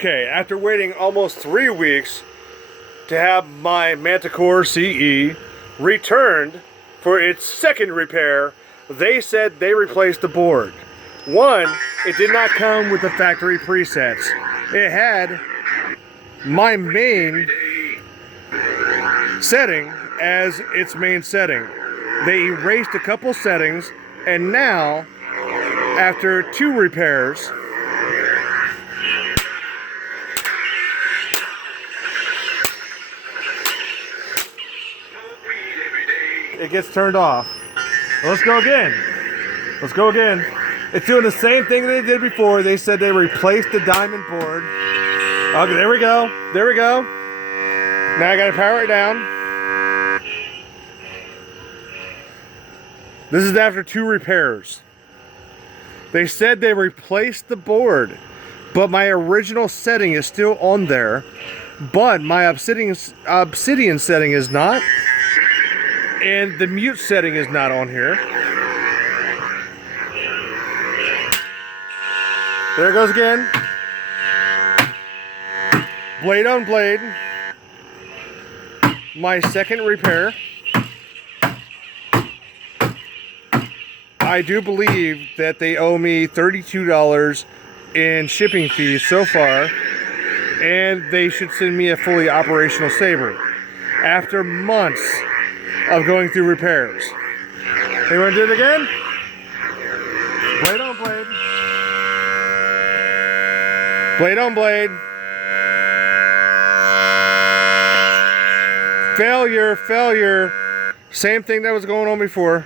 Okay, after waiting almost 3 weeks to have my Manticore CE returned for its second repair, they said they replaced the board. One, it did not come with the factory presets. It had my main setting as its main setting. They erased a couple settings, and now, after 2 repairs, it gets turned off. Let's go again. Let's go again. It's doing the same thing they did before. They said they replaced the diamond board. Okay, there we go. There we go. Now I gotta power it down. This is after 2 repairs. They said they replaced the board, but my original setting is still on there, but my obsidian setting is not, and the mute setting is not on here. There it goes again. Blade on blade. My second repair. I do believe that they owe me $32 in shipping fees so far, and they should send me a fully operational saber after months of going through repairs. They want to do it again? Blade on blade. Blade on blade. Failure, failure. Same thing that was going on before.